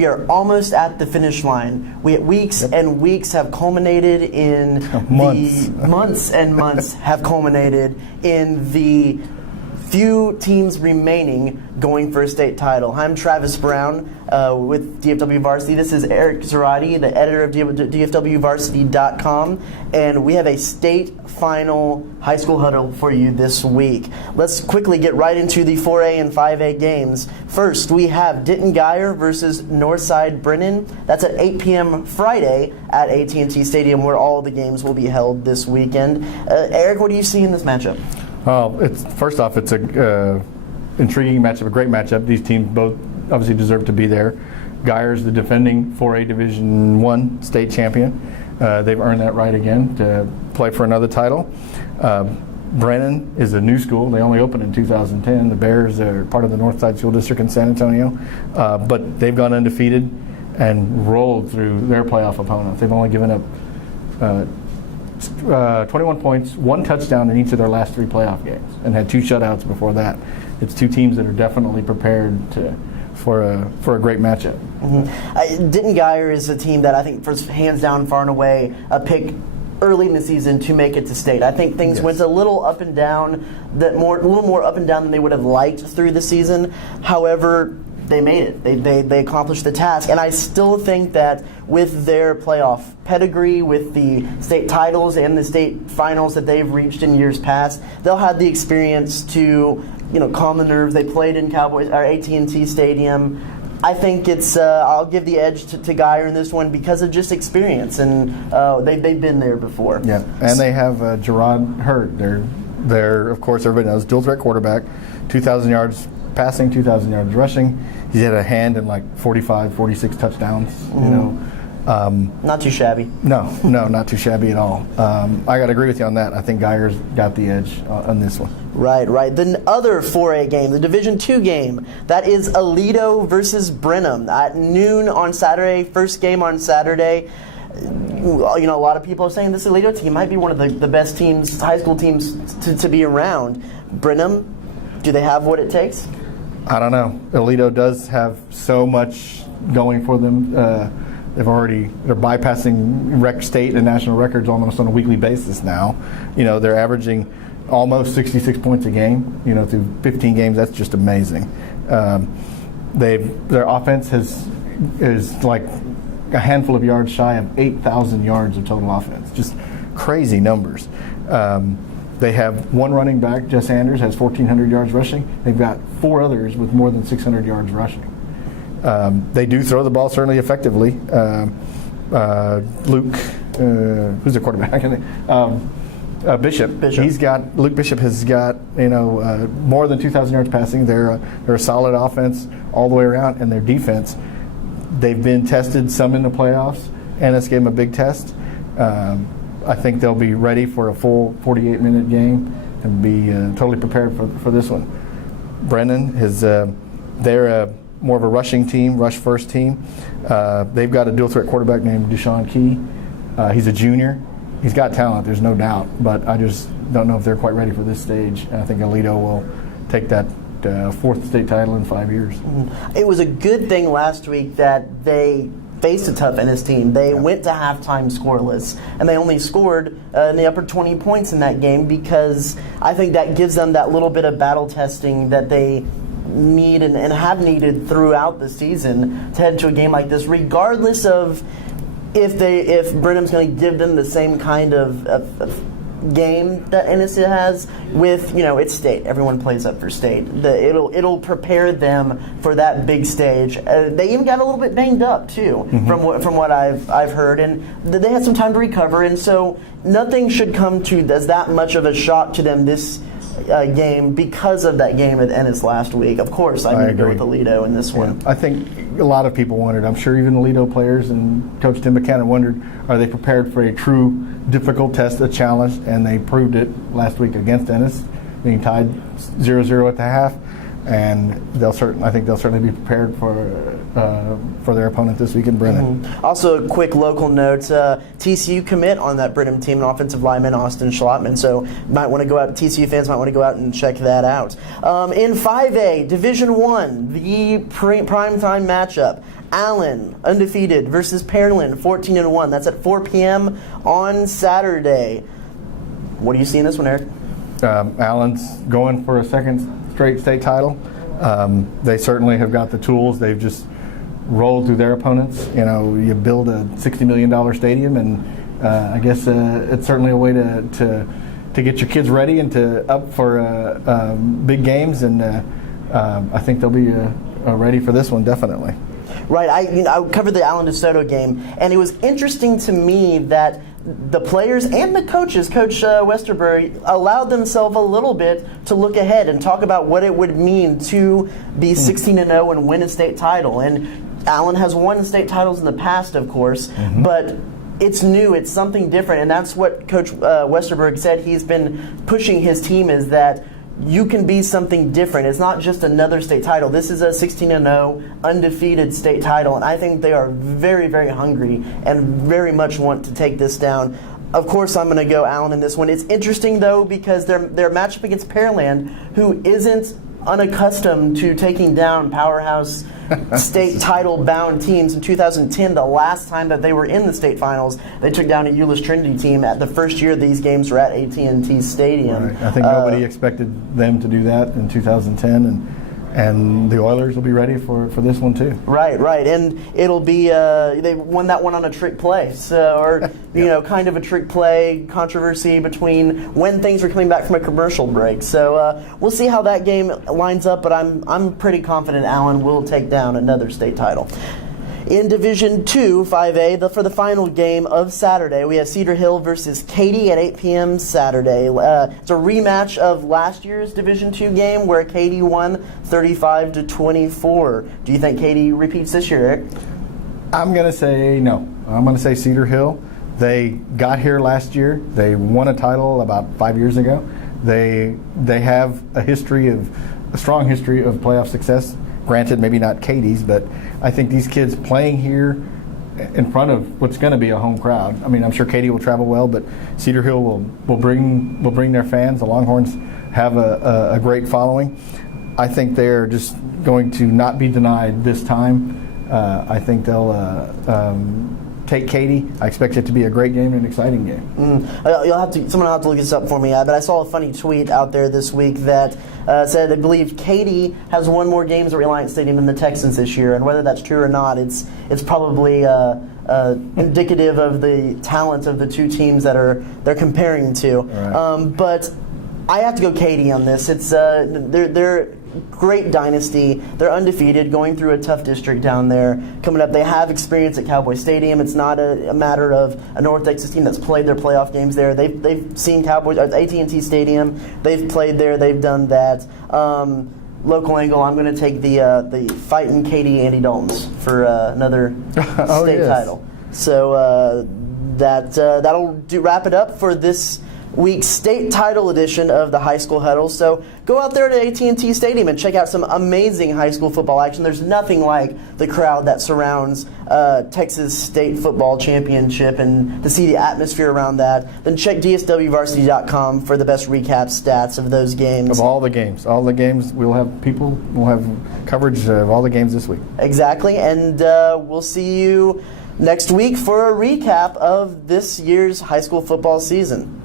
we are almost at the finish line. Weeks and weeks have culminated in months and months have culminated in the few teams remaining going for a state title. I'm Travis Brown with DFW Varsity. This is Eric Zarate, the editor of DFWVarsity.com, and we have a state final high school huddle for you this week. Let's quickly get right into the 4A and 5A games. First, we have Denton-Guyer versus Northside Brennan. That's at 8 p.m. Friday at AT&T Stadium, where all the games will be held this weekend. Eric, what do you see in this matchup? First off, it's a intriguing matchup, a great matchup. These teams both obviously deserve to be there. Guyer's the defending 4A Division I state champion. They've earned that right again to play for another title. Brennan is a new school. They only opened in 2010. The Bears are part of the Northside School District in San Antonio, but they've gone undefeated and rolled through their playoff opponents. They've only given up 21 points, 1 touchdown in each of their last 3 playoff games, and had 2 shutouts before that. It's 2 teams that are definitely prepared for a great matchup. Denton-Guyer is a team that I think, for hands down, far and away, a pick early in the season to make it to state. I think things went a little up and down, a little more up and down than they would have liked through the season. However, they made it. They accomplished the task. And I still think that with their playoff pedigree, with the state titles and the state finals that they've reached in years past, they'll have the experience to, calm the nerves. They played in AT&T Stadium. I think it's. I'll give the edge to Guyer in this one because of just experience, and they've been there before. Yeah, and they have Gerard Hurd. They're of course, everybody knows, dual threat quarterback, 2,000 yards passing, 2,000 yards rushing. He's had a hand in like 45, 46 touchdowns. Not too shabby. No, not too shabby at all. I got to agree with you on that. I think Guyer's got the edge on this one. Right. The other 4A game, the Division II game, that is Aledo versus Brennan at noon on Saturday. First game on Saturday. A lot of people are saying this Aledo team might be one of the best teams, high school teams, to be around. Brennan, do they have what it takes? I don't know. Aledo does have so much going for them. They're bypassing state and national records almost on a weekly basis now. They're averaging almost 66 points a game. Through 15 games, that's just amazing. Their offense is like a handful of yards shy of 8,000 yards of total offense. Just crazy numbers. They have 1 running back, Jess Anders, has 1,400 yards rushing. They've got 4 others with more than 600 yards rushing. They do throw the ball certainly effectively. Luke, who's the quarterback? Bishop. Luke Bishop has got more than 2,000 yards passing. They're a solid offense all the way around, and their defense. They've been tested some in the playoffs, and this gave them a big test. I think they'll be ready for a full 48-minute game and be totally prepared for this one. Brennan they're more of a rushing team, rush-first team. They've got a dual-threat quarterback named Deshaun Key. He's a junior. He's got talent, there's no doubt, but I just don't know if they're quite ready for this stage. And I think Aledo will take that 4th state title in 5 years. It was a good thing last week that they faced a tough Ennis team. They went to halftime scoreless, and they only scored in the upper 20 points in that game because I think that gives them that little bit of battle testing that they need and have needed throughout the season to head to a game like this, regardless of if Brennan's going to give them the same kind of game that Ennis has with, it's state. Everyone plays up for state. It'll prepare them for that big stage. They even got a little bit banged up too, from what I've heard, and they had some time to recover, and so nothing should come to as that much of a shock to them this game because of that game at Ennis last week. Of course, I'm going to go with Aledo in this one. I think a lot of people wondered, I'm sure even Aledo players and Coach Tim Buchanan wondered, are they prepared for a true difficult test, a challenge? And they proved it last week against Ennis, being tied 0-0 at the half. And I think they'll certainly be prepared for their opponent this week in Brennan. Also, a quick local note: TCU commit on that Brennan team, an offensive lineman, Austin Schlottman. So, might want to go out. TCU fans might want to go out and check that out. In 5A Division I, the primetime matchup: Allen, undefeated, versus Pearland, 14-1. That's at 4 p.m. on Saturday. What do you see in this one, Eric? Allen's going for a second straight state title. They certainly have got the tools. They've just rolled through their opponents. You know, you build a $60 million stadium, and I guess it's certainly a way to get your kids ready and up for big games. And I think they'll be ready for this one, definitely. Right. I covered the Allen DeSoto game, and it was interesting to me that the players and the coaches, Coach Westerberg, allowed themselves a little bit to look ahead and talk about what it would mean to be 16-0 and win a state title. And Allen has won state titles in the past, of course, but it's new, it's something different, and that's what Coach Westerberg said. He's been pushing his team, is that you can be something different. It's not just another state title. This is a 16-0 undefeated state title, and I think they are very, very hungry and very much want to take this down. Of course, I'm going to go Allen in this one. It's interesting, though, because their matchup against Pearland, who isn't unaccustomed to taking down powerhouse state title bound teams. In 2010, the last time that they were in the state finals, they took down a Euless Trinity team. At the first year these games were at AT&T Stadium. Right. I think nobody expected them to do that in 2010, and the Oilers will be ready for this one too. Right, and it'll be they won that one on a trick play, kind of a trick play controversy between when things were coming back from a commercial break. So we'll see how that game lines up, but I'm pretty confident Allen will take down another state title. In Division 2, 5A, for the final game of Saturday, we have Cedar Hill versus Katy at 8 p.m. Saturday. It's a rematch of last year's Division 2 game where Katy won 35-24. Do you think Katy repeats this year, Eric? I'm going to say no. I'm going to say Cedar Hill. They got here last year. They won a title about 5 years ago. They have a strong history of playoff success. Granted, maybe not Katy's, but I think these kids playing here in front of what's going to be a home crowd. I mean, I'm sure Katy will travel well, but Cedar Hill will bring their fans. The Longhorns have a great following. I think they're just going to not be denied this time. I think they'll take Katy. I expect it to be a great game and an exciting game. Someone will have to look this up for me. But I saw a funny tweet out there this week that said, I believe Katy has won more games at Reliance Stadium than the Texans this year, and whether that's true or not, it's probably indicative of the talent of the two teams that they're comparing to. Right. But I have to go Katy on this. It's they're great dynasty. They're undefeated, going through a tough district down there. Coming up, they have experience at Cowboy Stadium. It's not a matter of a North Texas team that's played their playoff games there. They've seen Cowboys at AT&T Stadium. They've played there. They've done that. Local angle, I'm going to take the fighting Katy Andy Daltons for another state title. So that'll wrap it up for this week's state title edition of the High School Huddle. So go out there to AT&T Stadium and check out some amazing high school football action. There's nothing like the crowd that surrounds Texas State Football Championship, and to see the atmosphere around that. Then check dswvarsity.com for the best recap stats of those games. Of all the games, we'll have coverage of all the games this week. Exactly, and we'll see you next week for a recap of this year's high school football season.